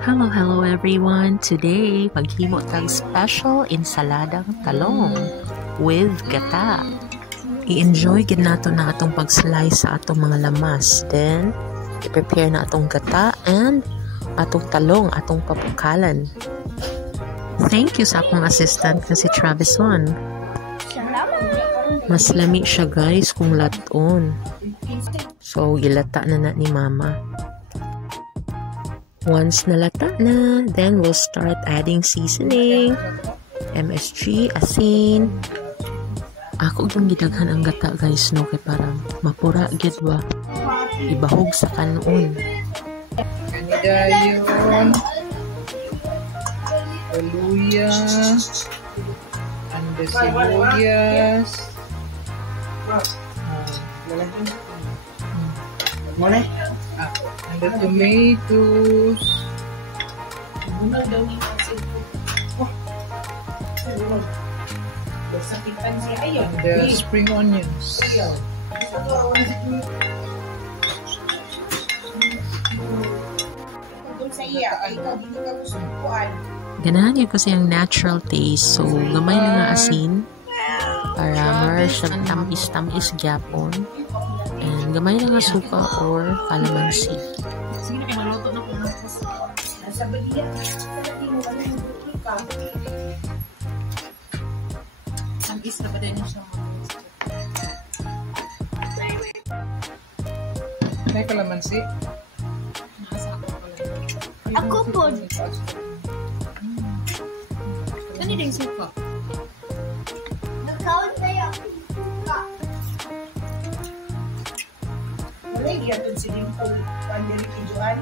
Hello everyone! Today, maghimo tag special ensaladang talong with gata. I-enjoy gid nato na atong pag-slice sa atong mga lamas. Then, i-prepare na atong gata and atong talong, atong papukalan. Thank you sa akong assistant na si Travis One. Mas lami siya guys kung laton. So, gilata na ni Mama. Once nalata na, then we'll start adding seasoning, MSG, asin. Ako yung gidaghan ang gata guys, no, kay parang mapura gid ba, ibahog sa kanon. Dayon, luya, and the sibuyas. Mone? And the tomatoes. And the spring onions. Ganahan yun kasi yung natural taste. So, gamay lang nga asin para more siya tamis-tamis gyapon. And gamay lang nga suka or calamansi. May calamansi? Ako po. Ano yung suka? Nag-count na yung suka. Wala yung giyatod si Dimple. Pandiri ki Joan.